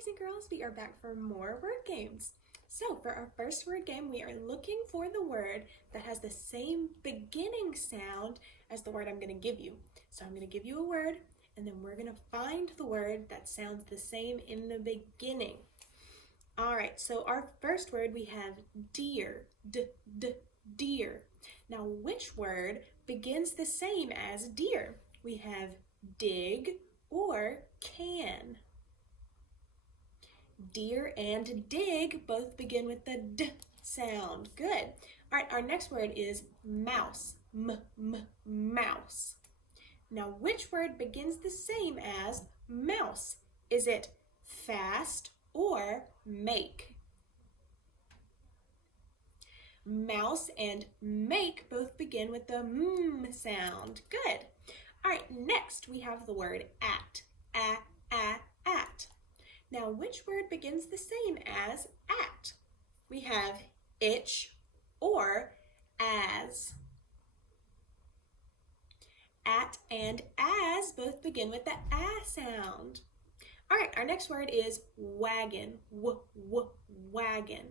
boys and girls, we are back for more word games. So for our first word game, we are looking for the word that has the same beginning sound as the word I'm going to give you. So I'm going to give you a word, and then we're going to find the word that sounds the same in the beginning. All right, so our first word, we have deer, deer. Now, which word begins the same as deer? We have dig or can. Deer and dig both begin with the d sound. Good. All right, our next word is mouse, mouse. Now, which word begins the same as mouse? Is it fast or make? Mouse and make both begin with the m sound. Good. All right, next we have the word at. Now, which word begins the same as at? We have itch or as. At and as both begin with the a sound. All right, our next word is wagon, wagon.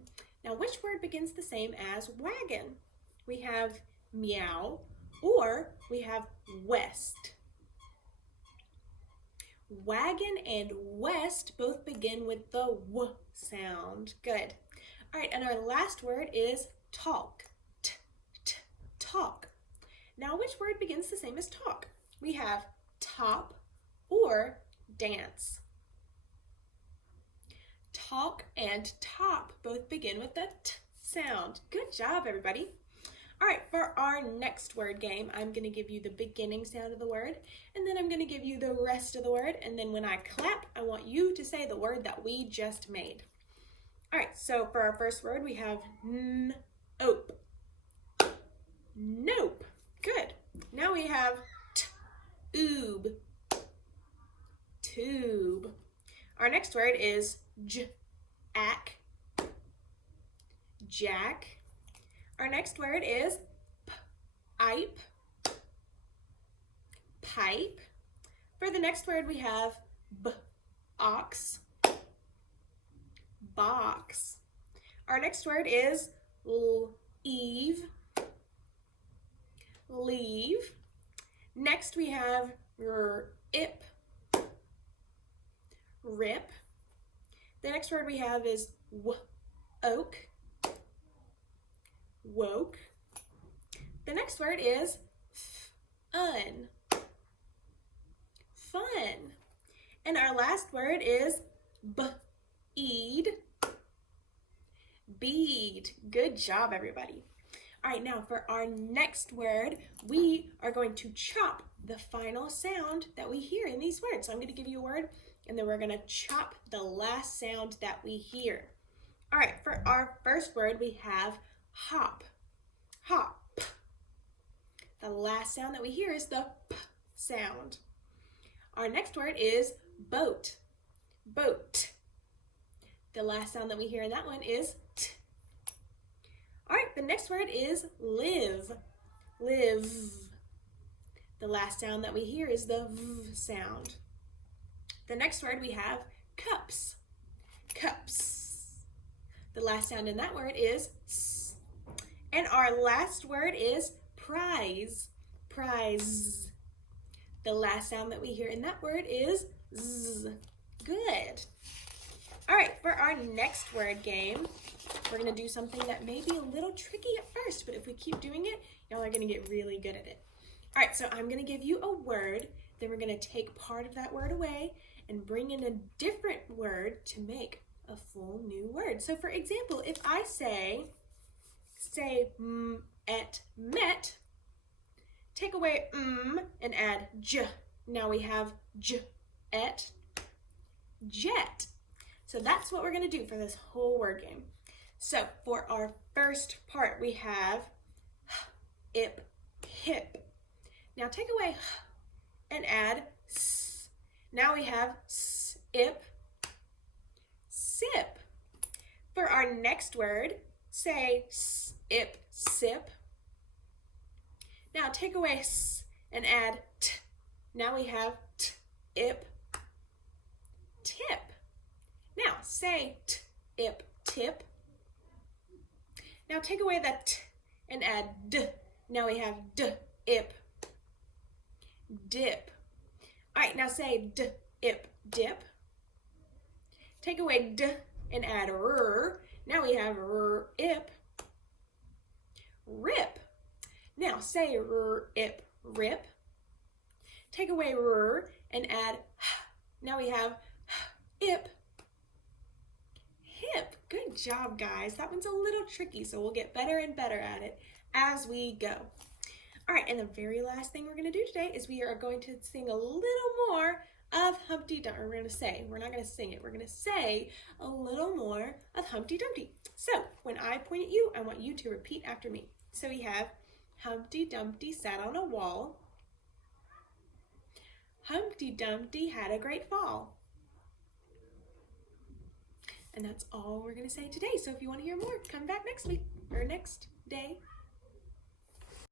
Now, which word begins the same as wagon? We have meow or we have west. Wagon and west both begin with the w sound. Good. All right, and our last word is talk, talk. Now, which word begins the same as talk? We have top or dance. Talk and top both begin with the t sound. Good job, everybody. All right, for our next word game, I'm going to give you the beginning sound of the word, and then I'm going to give you the rest of the word, and then when I clap, I want you to say the word that we just made. All right, so for our first word, we have nope. Nope. Good. Now we have tube. Tube. Our next word is jack. Jack. Our next word is pipe. Pipe. For the next word, we have ox. Box. Our next word is leave. Leave. Next, we have rip. Rip. The next word we have is oak. Woke. The next word is fun. Fun. And our last word is bead. Bead. Good job, everybody. All right, now for our next word, we are going to chop the final sound that we hear in these words. So I'm going to give you a word, and then we're going to chop the last sound that we hear. All right, for our first word, we have hop. Hop. The last sound that we hear is the p sound. Our next word is boat. Boat. The last sound that we hear in that one is t. All right, the next word is live. Live. The last sound that we hear is the v sound. The next word we have cups. Cups. The last sound in that word is s. And our last word is prize. Prize. The last sound that we hear in that word is z. Good. All right, for our next word game, we're going to do something that may be a little tricky at first, but if we keep doing it, y'all are going to get really good at it. All right, so I'm going to give you a word, then we're going to take part of that word away and bring in a different word to make a full new word. So for example, if I say et, met, take away and add j. Now we have et, jet. So that's what we're going to do for this whole word game. So for our first part, we have ip, hip. Now take away and add s. Now we have sip, sip. For our next word, say sip, sip. Now take away s and add t. Now we have tip, tip. Now say t-ip, tip. Now take away the t and add d. Now we have d-ip, dip. All right, now say d-ip, dip. Take away d and add r. Now we have r-ip, rip. Now say r-ip, rip. Take away r and add h. Now we have ip, hip. Good job, guys. That one's a little tricky, so we'll get better and better at it as we go. All right, and the very last thing we're going to do today is we are going to sing a little more of Humpty Dumpty. We're going to say, we're not going to sing it, we're going to say a little more of Humpty Dumpty. So when I point at you, I want you to repeat after me. So we have Humpty Dumpty sat on a wall. Humpty Dumpty had a great fall. And that's all we're going to say today. So if you want to hear more, come back next week or next day.